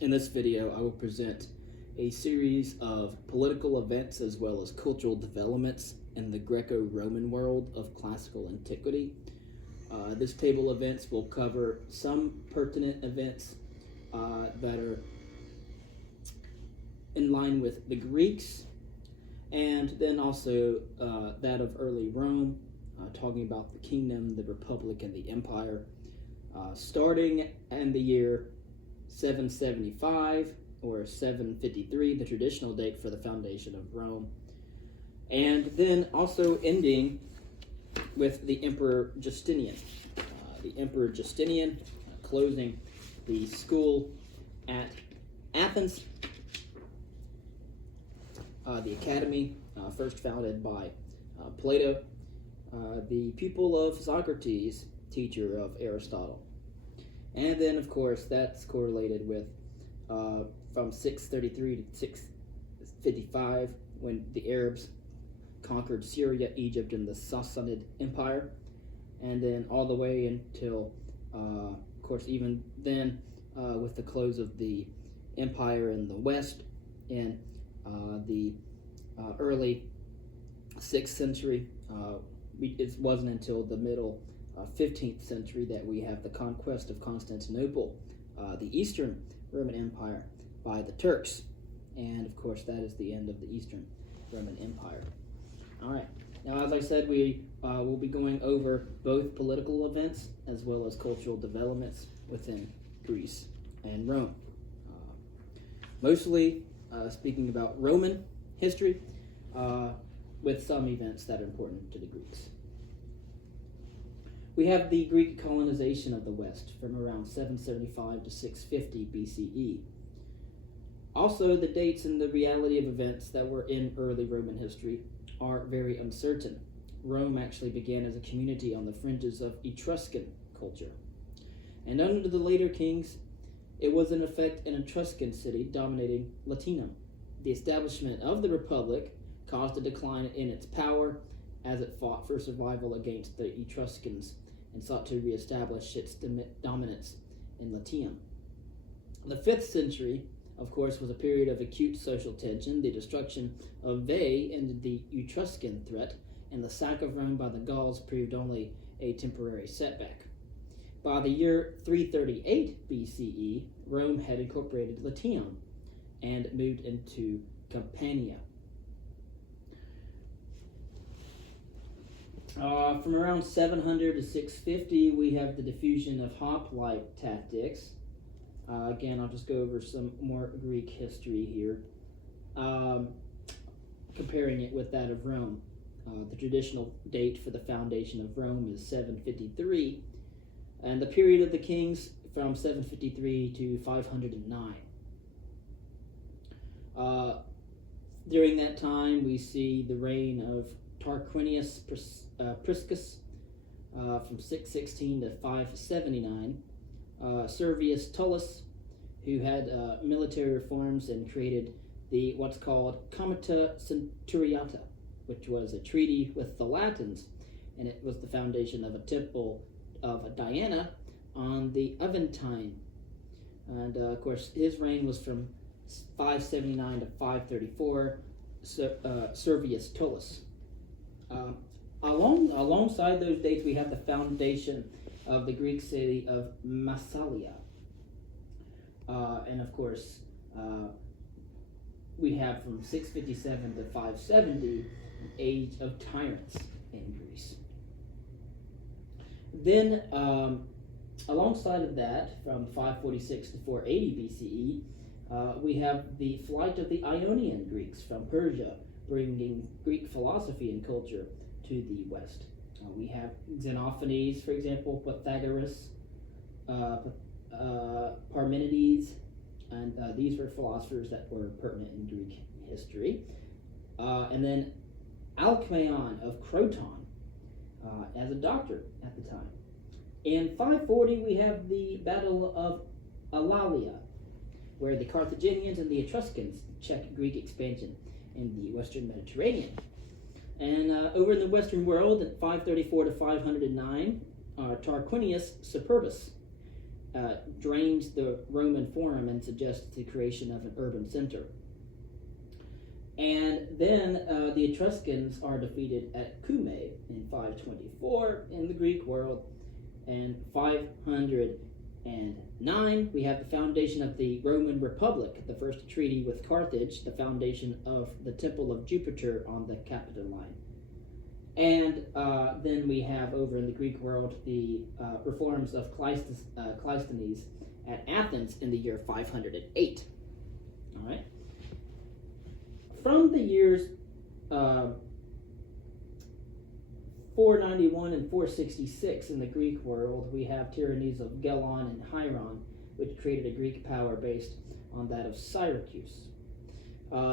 In this video, I will present a series of political events as well as cultural developments in the Greco-Roman world of classical antiquity. This table of events will cover some pertinent events that are in line with the Greeks, and then also that of early Rome, talking about the kingdom, the republic, and the empire, starting in the year 775 or 753, the traditional date for the foundation of Rome, and then also ending with the Emperor Justinian. The Emperor Justinian closing the school at Athens, the academy first founded by Plato, the pupil of Socrates, teacher of Aristotle. And then, of course, that's correlated with from 633 to 655, when the Arabs conquered Syria, Egypt, and the Sassanid Empire. And then all the way until, of course, even then, with the close of the empire in the West in the early 6th century. It wasn't until the middle 15th century that we have the conquest of Constantinople, the Eastern Roman Empire, by the Turks. And of course, that is the end of the Eastern Roman Empire. All right. Now, as I said, we will be going over both political events as well as cultural developments within Greece and Rome. Mostly speaking about Roman history, with some events that are important to the Greeks. We have the Greek colonization of the West from around 775 to 650 BCE. Also, the dates and the reality of events that were in early Roman history are very uncertain. Rome actually began as a community on the fringes of Etruscan culture. And under the later kings, it was in effect an Etruscan city dominating Latinum. The establishment of the Republic caused a decline in its power as it fought for survival against the Etruscans and sought to reestablish its dominance in Latium. The 5th century, of course, was a period of acute social tension. The destruction of Veii ended the Etruscan threat, and the sack of Rome by the Gauls proved only a temporary setback. By the year 338 BCE, Rome had incorporated Latium and moved into Campania. From around 700 to 650, we have the diffusion of hoplite tactics. Again, I'll just go over some more Greek history here, comparing it with that of Rome. The traditional date for the foundation of Rome is 753, and the period of the kings from 753 to 509. During that time, we see the reign of Tarquinius Priscus from 616 to 579. Servius Tullus, who had military reforms and created the what's called Comita Centuriata, which was a treaty with the Latins, and it was the foundation of a temple of Diana on the Aventine. And of course, his reign was from 579 to 534. Servius Tullus. Alongside those dates, we have the foundation of the Greek city of Massalia. And of course, we have from 657 to 570, an age of tyrants in Greece. Then, alongside of that, from 546 to 480 BCE, we have the flight of the Ionian Greeks from Persia, bringing Greek philosophy and culture to the West. We have Xenophanes, for example, Pythagoras, Parmenides, and these were philosophers that were pertinent in Greek history. And then Alcmaeon of Croton as a doctor at the time. In 540, we have the Battle of Alalia, where the Carthaginians and the Etruscans checked Greek expansion in the Western Mediterranean. And over in the Western world, at 534 to 509, Tarquinius Superbus drains the Roman Forum and suggests the creation of an urban center. And then the Etruscans are defeated at Cumae in 524 in the Greek world. And 509, we have the foundation of the Roman Republic, the first treaty with Carthage, the foundation of the Temple of Jupiter on the Capitoline. And then we have over in the Greek world the reforms of Cleisthenes at Athens in the year 508. All right. From the years 491 and 466 in the Greek world, we have tyrannies of Gelon and Hieron, which created a Greek power based on that of Syracuse.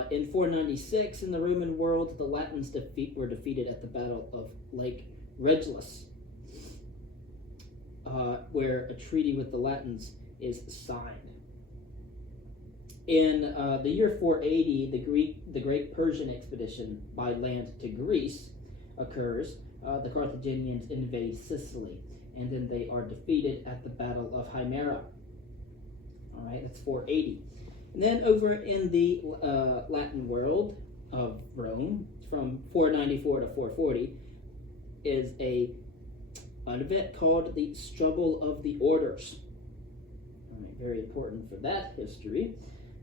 In 496 in the Roman world, the Latins were defeated at the Battle of Lake Regillus, where a treaty with the Latins is signed. In the year 480, the Great Persian expedition by land to Greece occurs. The Carthaginians invade Sicily, and then they are defeated at the Battle of Himera. All right, that's 480. And then over in the Latin world of Rome, from 494 to 440, is an event called the Struggle of the Orders. All right, very important for that history.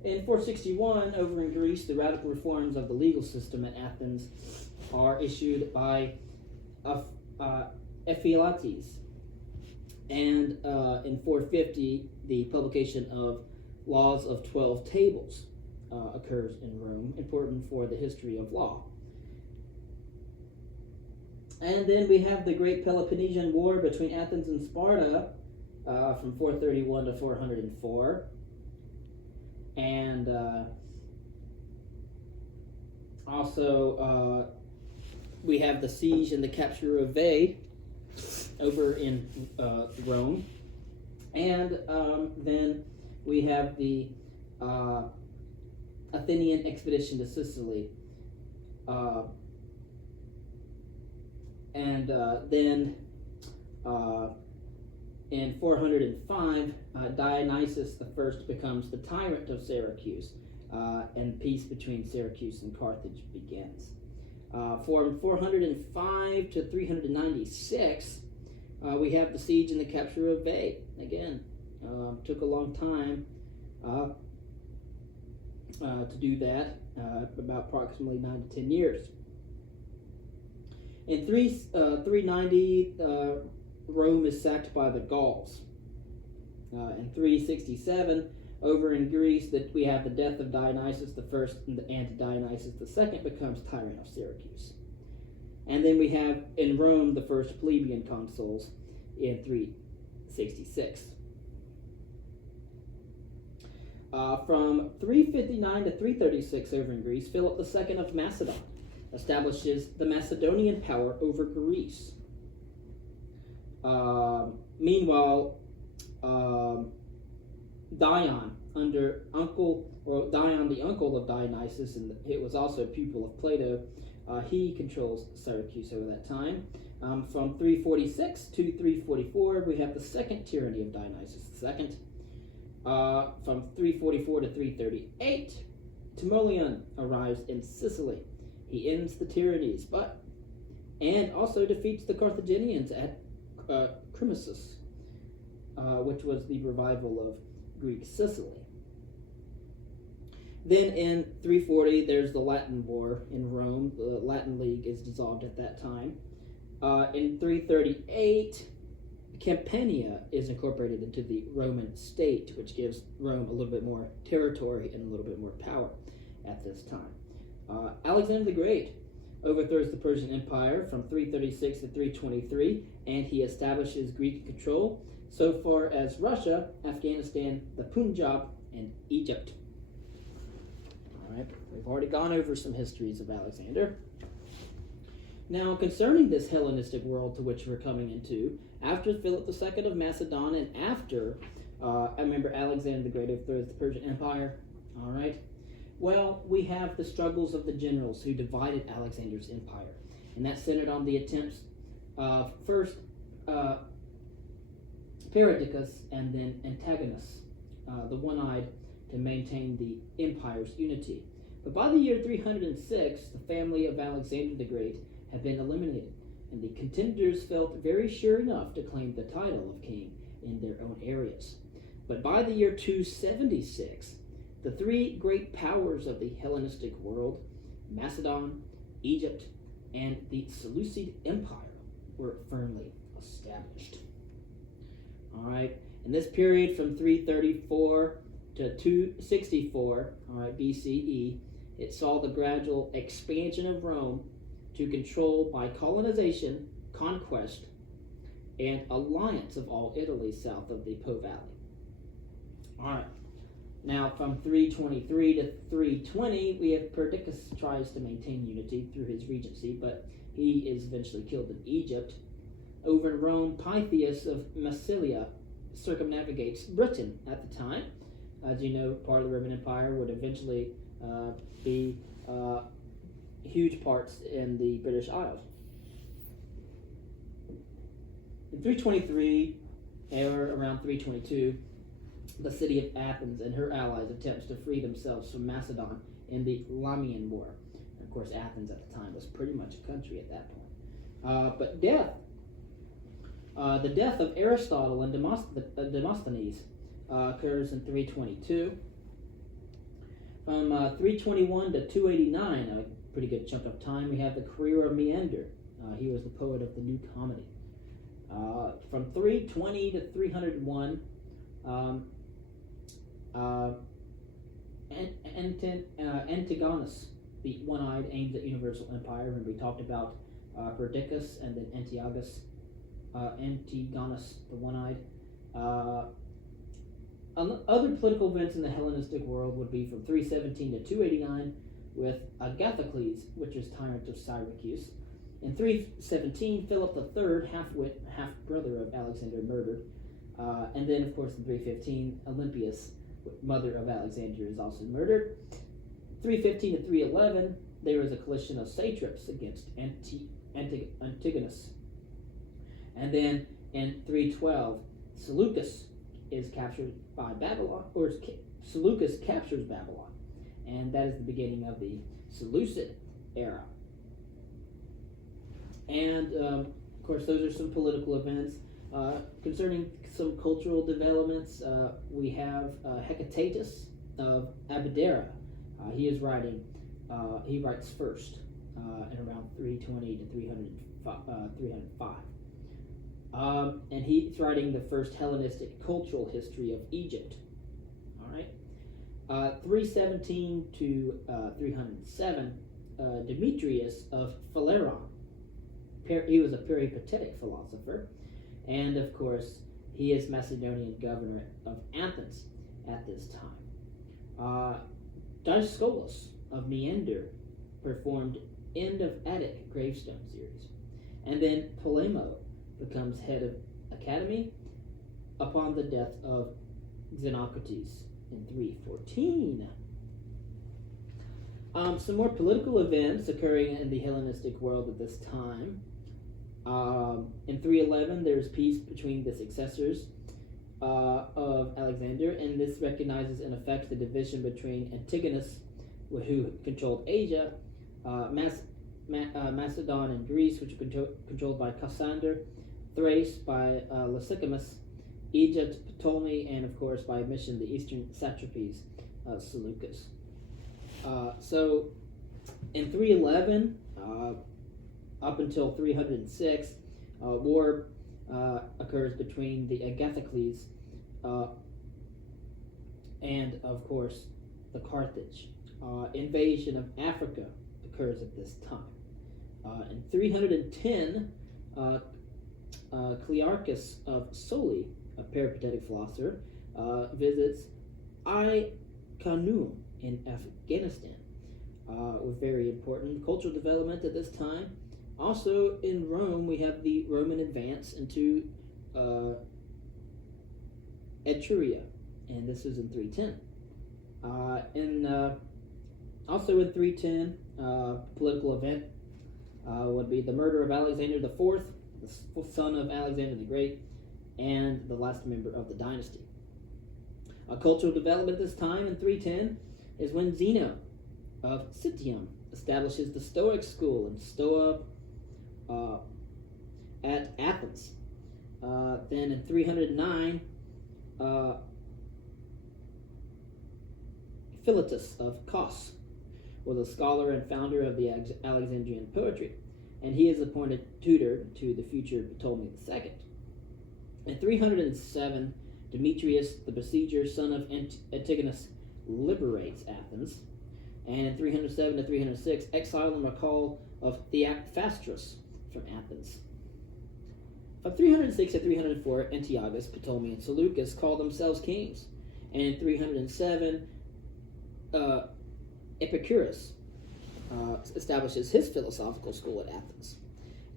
In 461, over in Greece, the radical reforms of the legal system at Athens are issued by Ephialtes. And in 450, the publication of Laws of 12 Tables occurs in Rome, important for the history of law. And then we have the Great Peloponnesian War between Athens and Sparta from 431 to 404. And also we have the siege and the capture of Veii over in Rome. And then we have the Athenian expedition to Sicily. And then in 405, Dionysius I becomes the tyrant of Syracuse, and peace between Syracuse and Carthage begins. From 405 to 396, we have the siege and the capture of Veii. Again, took a long time to do that, about approximately 9 to 10 years. In 390, Rome is sacked by the Gauls. In 367, over in Greece, that we have the death of Dionysius I, and Dionysius II becomes tyrant of Syracuse. And then we have in Rome the first plebeian consuls in 366. From 359 to 336 over in Greece, Philip II of Macedon establishes the Macedonian power over Greece. Meanwhile, Dion, Dion, the uncle of Dionysius, and it was also a pupil of Plato, he controls Syracuse over that time. From 346 to 344, we have the second tyranny of Dionysius II. From 344 to 338, Timoleon arrives in Sicily. He ends the tyrannies, and also defeats the Carthaginians at Crimissus, which was the revival of Greek Sicily. Then in 340, there's the Latin War in Rome. The Latin League is dissolved at that time. In 338, Campania is incorporated into the Roman state, which gives Rome a little bit more territory and a little bit more power at this time. Alexander the Great overthrows the Persian Empire from 336 to 323, and he establishes Greek control so far as Russia, Afghanistan, the Punjab, and Egypt. All right, we've already gone over some histories of Alexander. Now, concerning this Hellenistic world to which we're coming into, after Philip II of Macedon and after, I remember Alexander the Great overthrows the Persian Empire, all right? Well, we have the struggles of the generals who divided Alexander's empire, and that centered on the attempts first Perdiccas, and then Antigonus, the one-eyed, to maintain the empire's unity. But by the year 306, the family of Alexander the Great had been eliminated, and the contenders felt very sure enough to claim the title of king in their own areas. But by the year 276, the three great powers of the Hellenistic world, Macedon, Egypt, and the Seleucid Empire, were firmly established. All right, in this period from 334 to 264, all right, BCE, it saw the gradual expansion of Rome to control by colonization, conquest, and alliance of all Italy south of the Po Valley. All right, now from 323 to 320, we have Perdiccas tries to maintain unity through his regency, but he is eventually killed in Egypt. Over in Rome, Pythias of Massilia circumnavigates Britain at the time. As you know, part of the Roman Empire would eventually be huge parts in the British Isles. In 323, or around 322, the city of Athens and her allies attempts to free themselves from Macedon in the Lamian War. And of course, Athens at the time was pretty much a country at that point. But the death of Aristotle and Demosthenes occurs in 322. From 321 to 289, a pretty good chunk of time, we have the career of Menander. He was the poet of the New Comedy. From 320 to 301, Antigonus, the one-eyed, aims at universal empire, and we talked about Perdiccas and then Antiochus. Antigonus, the one-eyed. Other political events in the Hellenistic world would be from 317 to 289 with Agathocles, which is tyrant of Syracuse. In 317, Philip III, half-wit, half-brother of Alexander, murdered. And then, of course, in 315, Olympias, mother of Alexander, is also murdered. 315 to 311, there was a coalition of satraps against Antigonus. And then in 312, Seleucus is captured by Babylon, or Seleucus captures Babylon. And that is the beginning of the Seleucid era. And, of course, those are some political events. Concerning some cultural developments, we have Hecatatus of Abdera. He writes first in around 320 to 305. And he's writing the first Hellenistic cultural history of Egypt. All right. 317 to 307, Demetrius of Phaleron. He was a peripatetic philosopher. And, of course, he is Macedonian governor of Athens at this time. Dioscolos of Menander performed End of Attic gravestone series. And then Polemo becomes head of academy upon the death of Xenocrates in 314. Some more political events occurring in the Hellenistic world at this time. In 311, there's peace between the successors of Alexander, and this recognizes in effect the division between Antigonus, who controlled Asia, Macedon and Greece, which were controlled by Cassander, Thrace by Lysicamus, Egypt, Ptolemy, and of course by mission the eastern satrapies, Seleucus. So in 311, up until 306, war occurs between the Agathocles and, of course, the Carthage. Invasion of Africa occurs at this time. In 310, Clearchus of Soli, a peripatetic philosopher, visits Ai-Khanoum in Afghanistan. Was very important cultural development at this time. Also in Rome, we have the Roman advance into Etruria, and this is in 310. Also in 310, political event would be the murder of Alexander IV, the son of Alexander the Great. and the last member of the dynasty. A cultural development at this time in 310 is when Zeno of Citium establishes the Stoic school in Stoa at Athens. Then in 309, Philetus of Kos was a scholar and founder of the Alexandrian poetry, and he is appointed tutor to the future Ptolemy II. In 307, Demetrius the besieger, son of Antigonus, liberates Athens, and in 307 to 306, exile and recall of Theophrastus from Athens. From 306 to 304, Antiochus, Ptolemy, and Seleucus call themselves kings, and in 307, Epicurus establishes his philosophical school at Athens.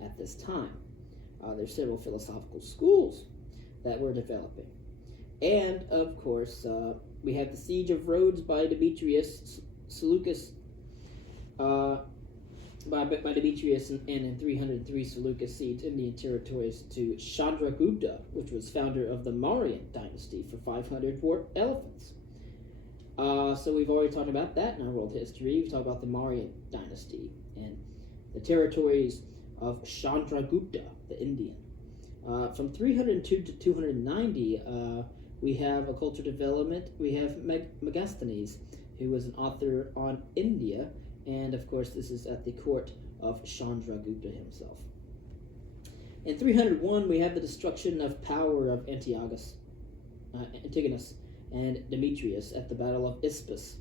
At this time, there are several philosophical schools that were developing. And, of course, we have the siege of Rhodes by Demetrius, Seleucus, by Demetrius, and in 303, Seleucus ceded Indian territories to Chandragupta, which was founder of the Mauryan dynasty, for 500 war elephants. So we've already talked about that in our world history. We've talked about the Mauryan dynasty and the territories of Chandragupta, the Indian. From 302 to 290, we have a cultural development. We have Megasthenes, who was an author on India, and of course this is at the court of Chandragupta himself. In 301, we have the destruction of power of Antigonus and Demetrius at the Battle of Ipsus,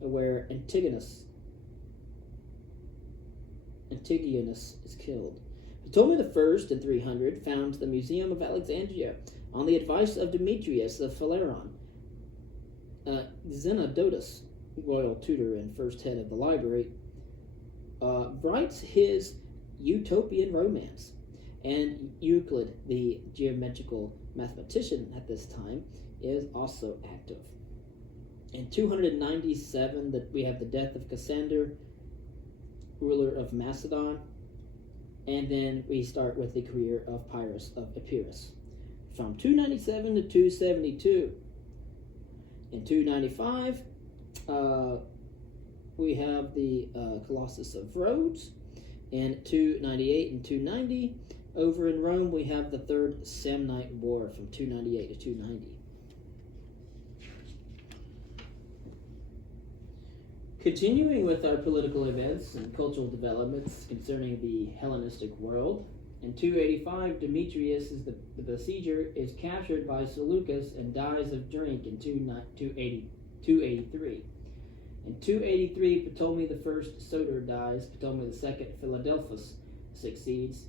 where Antigonus is killed. Ptolemy I in 300 founds the Museum of Alexandria on the advice of Demetrius of Phaleron. Zenodotus, royal tutor and first head of the library, writes his Utopian romance, and Euclid, the geometrical mathematician at this time, is also active. In 297, we have the death of Cassander, ruler of Macedon, and then we start with the career of Pyrrhus of Epirus. From 297 to 272. In 295, we have the Colossus of Rhodes. In 298 and 290, over in Rome, we have the Third Samnite War from 298 to 290. Continuing with our political events and cultural developments concerning the Hellenistic world, in 285, Demetrius, the besieger, is captured by Seleucus and dies of drink in 283. In 283, Ptolemy I Soter dies. Ptolemy II Philadelphus succeeds.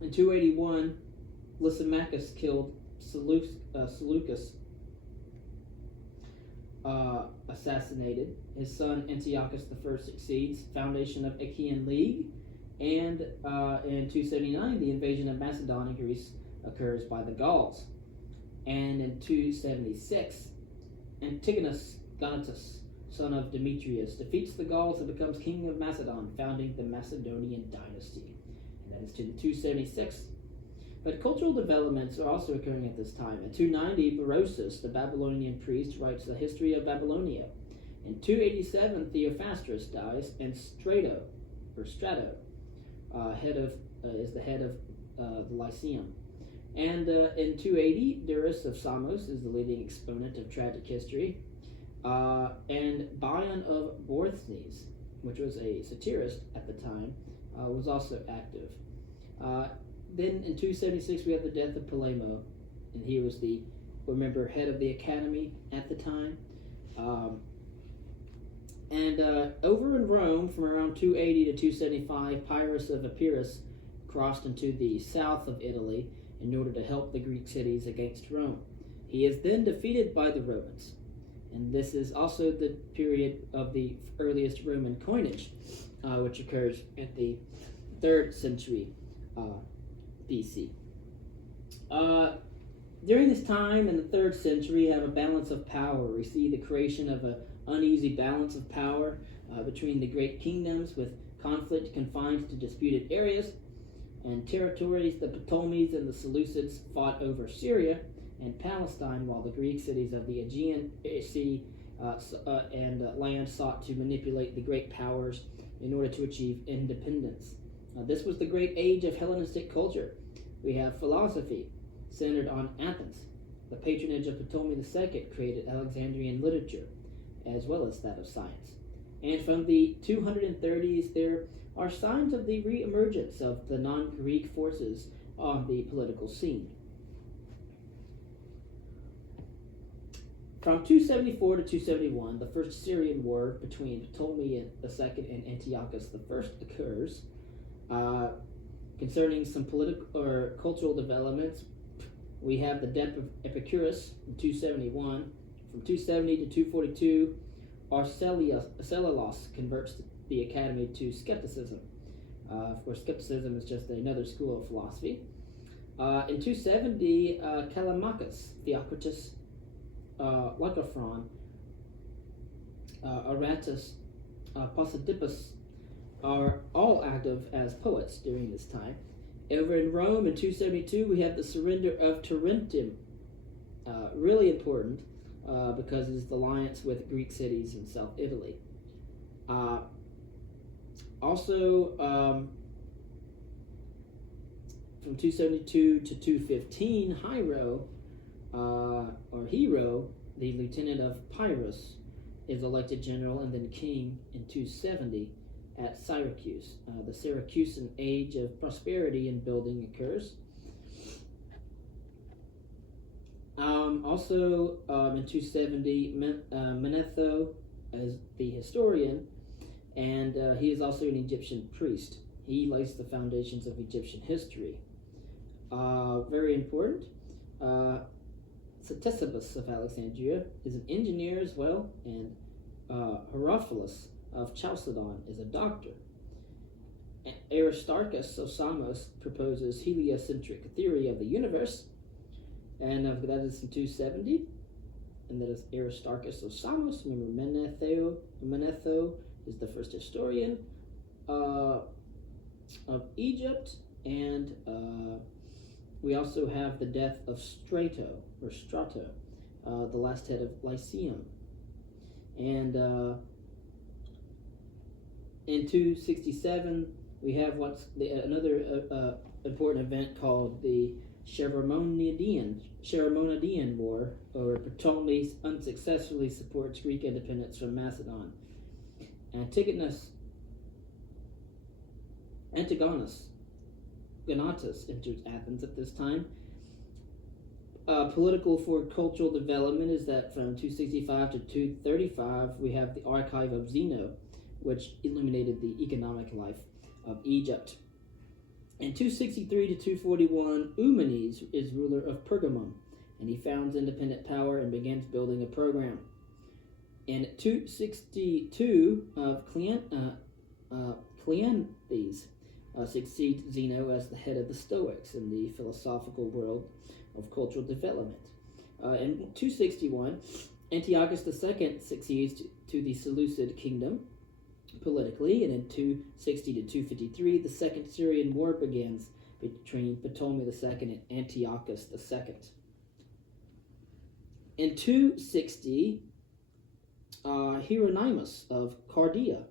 In 281, Lysimachus killed Seleucus, assassinated. His son Antiochus I succeeds, foundation of Achaean League, and in 279 the invasion of Macedon and Greece occurs by the Gauls. And in 276, Antigonus Gonatas, son of Demetrius, defeats the Gauls and becomes king of Macedon, founding the Macedonian dynasty. And that is to the 276. But cultural developments are also occurring at this time. In 290, Berosus, the Babylonian priest, writes the history of Babylonia. In 287, Theophrastus dies, and Strato is the head of the Lyceum. And in 280, Durus of Samos is the leading exponent of tragic history. And Bion of Borthnes, which was a satirist at the time, was also active. Then in 276 we have the death of Polemo, and he was head of the academy at the time. Over in Rome, from around 280 to 275, Pyrrhus of Epirus crossed into the south of Italy in order to help the Greek cities against Rome. He is then defeated by the Romans, and this is also the period of the earliest Roman coinage, which occurs at the 3rd century BC. During this time in the 3rd century, you have a balance of power. We see the creation of an uneasy balance of power between the great kingdoms, with conflict confined to disputed areas and territories. The Ptolemies and the Seleucids fought over Syria and Palestine, while the Greek cities of the Aegean Sea and land sought to manipulate the great powers in order to achieve independence. This was the great age of Hellenistic culture. We have philosophy centered on Athens. The patronage of Ptolemy II created Alexandrian literature, as well as that of science. And from the 230s, there are signs of the re-emergence of the non-Greek forces on the political scene. From 274 to 271, the First Syrian War between Ptolemy II and Antiochus I occurs. Concerning some political or cultural developments, we have the death of Epicurus in 271. From 270 to 242, Arcelius converts the academy to skepticism. Of course, skepticism is just another school of philosophy. In 270, Callimachus, Theocritus, Lycophron, Aratus, Posidippus are all active as poets during this time. Over in Rome in 272, we have the surrender of Tarentum. Really important because it is the alliance with Greek cities in South Italy. Also, from 272 to 215, Hero, the lieutenant of Pyrrhus, is elected general and then king in 270 at Syracuse. The Syracusan age of prosperity and building occurs. Also, in 270, Manetho is the historian, and he is also an Egyptian priest. He lays the foundations of Egyptian history. Very important. Ctesippus of Alexandria is an engineer as well, and Herophilus of Chalcedon is a doctor. Aristarchus of Samos proposes heliocentric theory of the universe, and that is in 270, and that is Aristarchus of Samos. Remember, Manetho is the first historian of Egypt, and we also have the death of Strato, the last head of Lyceum. And in 267, we have another important event called the Charmonidean War, where Ptolemy unsuccessfully supports Greek independence from Macedon. Antigonus Gonatus enters Athens at this time. Political for cultural development is that from 265 to 235, we have the Archive of Zeno, which illuminated the economic life of Egypt. In 263 to 241, Eumenes is ruler of Pergamum, and he founds independent power and begins building a program. In 262, Cleanthes succeeds Zeno as the head of the Stoics in the philosophical world of cultural development. In 261, Antiochus II succeeds to the Seleucid kingdom politically, and in 260 to 253, the Second Syrian War begins between Ptolemy II and Antiochus II. In 260, Hieronymus of Cardia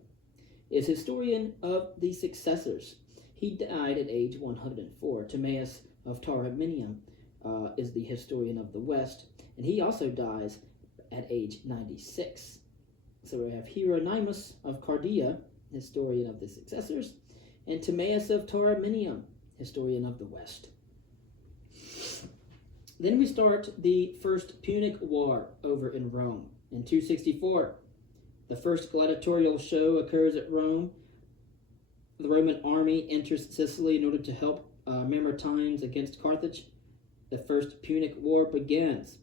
is historian of the successors. He died at age 104. Timaeus of Tauromenium is the historian of the West, and he also dies at age 96. So we have Hieronymus of Cardia, historian of the successors, and Timaeus of Tauromenium, historian of the West. Then we start the First Punic War over in Rome. In 264, the first gladiatorial show occurs at Rome. The Roman army enters Sicily in order to help Mamertines against Carthage. The First Punic War begins.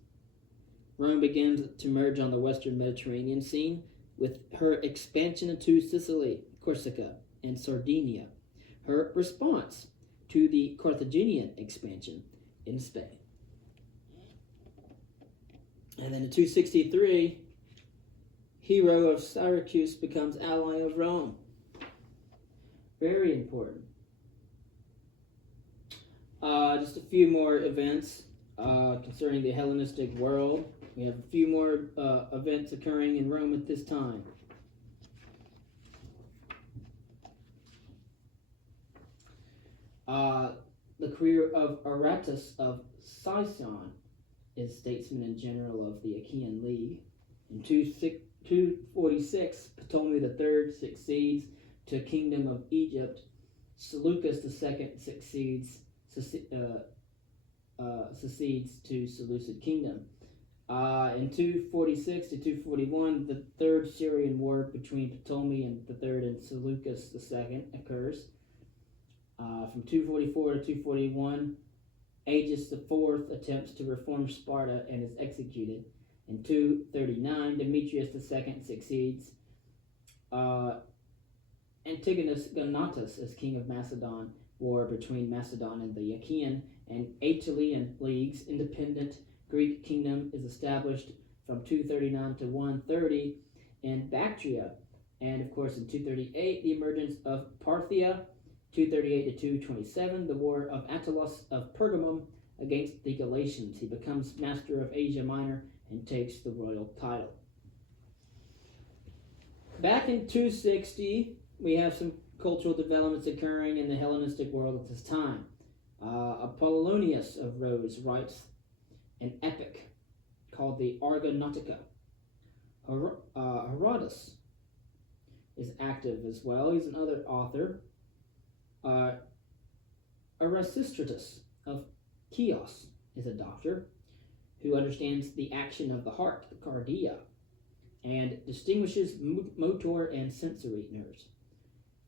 Rome begins to merge on the western Mediterranean scene with her expansion into Sicily, Corsica, and Sardinia. Her response to the Carthaginian expansion in Spain. And then in 263, Hero of Syracuse becomes ally of Rome. Very important. Just a few more events concerning the Hellenistic world. We have a few more events occurring in Rome at this time. The career of Aratus of Sicyon is statesman and general of the Achaean League. In 246, Ptolemy III succeeds to Kingdom of Egypt. Seleucus II succeeds to Seleucid Kingdom. In 246 to 241, the Third Syrian War between Ptolemy III and Seleucus II occurs. From 244 to 241, Agis IV attempts to reform Sparta and is executed. In 239, Demetrius II succeeds Antigonus Gonatas as king of Macedon. War between Macedon and the Achaean and Aetolian leagues. Independent Greek kingdom is established from 239 to 130 in Bactria. And of course, in 238, the emergence of Parthia. 238 to 227, the war of Attalus of Pergamum against the Galatians. He becomes master of Asia Minor and takes the royal title. Back in 260, we have some cultural developments occurring in the Hellenistic world at this time. Apollonius of Rhodes writes an epic called the Argonautica. Herodotus is active as well. He's another author. Erasistratus of Chios is a doctor who understands the action of the heart, the cardia, and distinguishes motor and sensory nerves.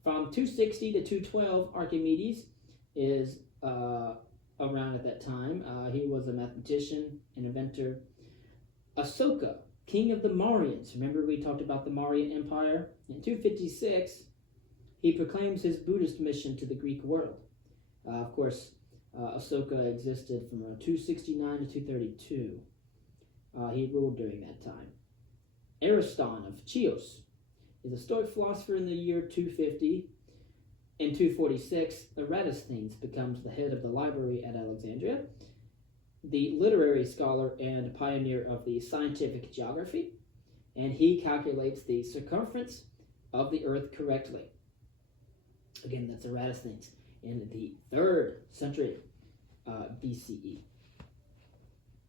From 260 to 212, Archimedes is around at that time. He was a mathematician and inventor. Asoka, king of the Marians. Remember we talked about the Marian Empire? In 256, he proclaims his Buddhist mission to the Greek world. Of course, Asoka existed from around 269 to 232. He ruled during that time. Ariston of Chios is a Stoic philosopher in the year 250. In 246, Eratosthenes becomes the head of the library at Alexandria, the literary scholar and pioneer of the scientific geography, and he calculates the circumference of the earth correctly. Again, that's Eratosthenes in the 3rd century BCE.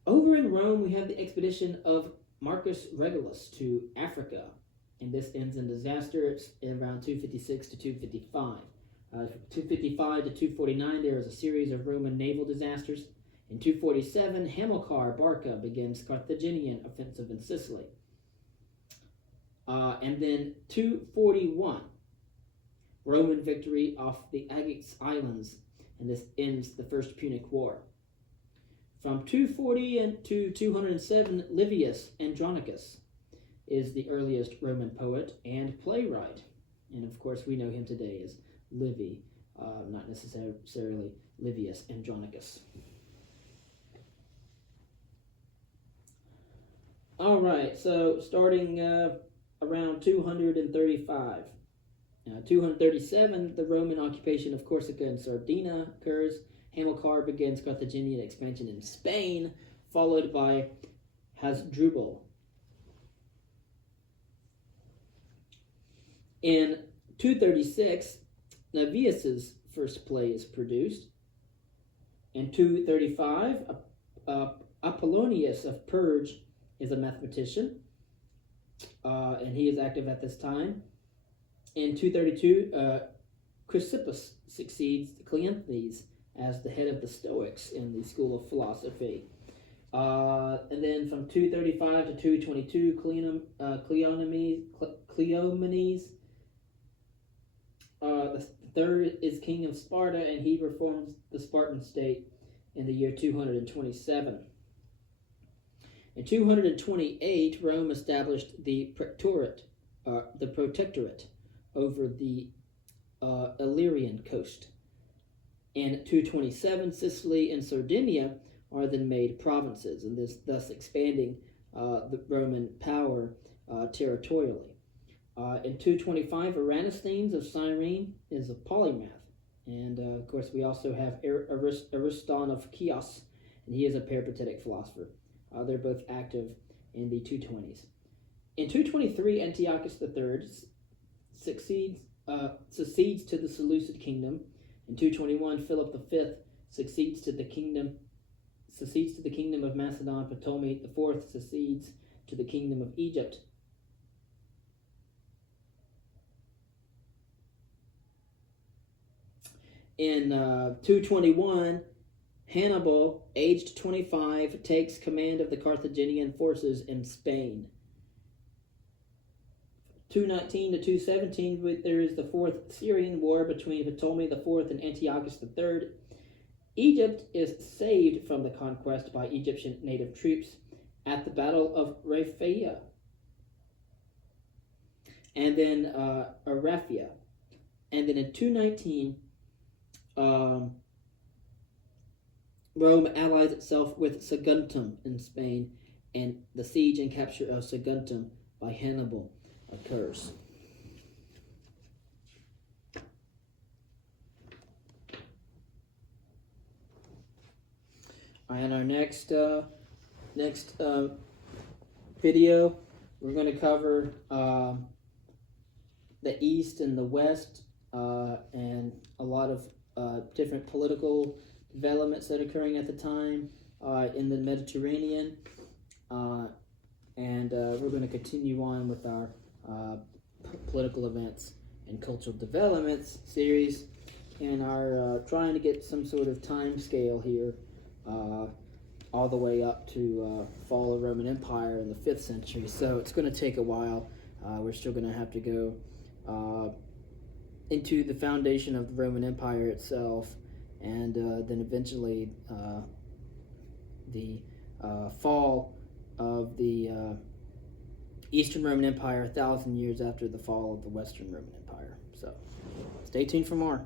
Over in Rome, we have the expedition of Marcus Regulus to Africa, and this ends in disaster. It's around 256 to 255. 255 to 249, there is a series of Roman naval disasters. In 247, Hamilcar Barca begins Carthaginian offensive in Sicily. And then 241, Roman victory off the Aegaeus Islands, and this ends the First Punic War. From 240 to 207, Livius Andronicus is the earliest Roman poet and playwright. And of course, we know him today as Livy, not necessarily Livius Andronicus. All right, so starting around 235. 237, the Roman occupation of Corsica and Sardinia occurs. Hamilcar begins Carthaginian expansion in Spain, followed by Hasdrubal. In 236, Navius's first play is produced. In 235, Apollonius of Perge is a mathematician, and he is active at this time. In 232, Chrysippus succeeds Cleanthes as the head of the Stoics in the school of philosophy. And then from 235 to 222, Cleomenes the third is king of Sparta, and he reforms the Spartan state in the year 227. In 228, Rome established the protectorate over the Illyrian coast. In 227, Sicily and Sardinia are then made provinces, and thus expanding the Roman power territorially. In 225, Eratosthenes of Cyrene is a polymath. And of course, we also have Ariston of Chios, and he is a peripatetic philosopher. They're both active in the 220s. In 223, Antiochus III succeeds to the Seleucid kingdom. In 221, Philip V succeeds to the kingdom of Macedon. Ptolemy IV succeeds to the kingdom of Egypt. In 221, Hannibal, aged 25, takes command of the Carthaginian forces in Spain. 219 to 217, there is the Fourth Syrian War between Ptolemy IV and Antiochus III. Egypt is saved from the conquest by Egyptian native troops at the Battle of Raphia. And then Araphia. And then in 219, Rome allies itself with Saguntum in Spain, and the siege and capture of Saguntum by Hannibal occurs. In our next video, we're going to cover the East and the West, and a lot of different political developments that are occurring at the time in the Mediterranean, and we're going to continue on with our political events and cultural developments series, and are trying to get some sort of time scale here, all the way up to fall of Roman Empire in the 5th century. So it's going to take a while. We're still going to have to go into the foundation of the Roman Empire itself, and then eventually the fall of the Eastern Roman Empire 1,000 years after the fall of the Western Roman Empire. So stay tuned for more.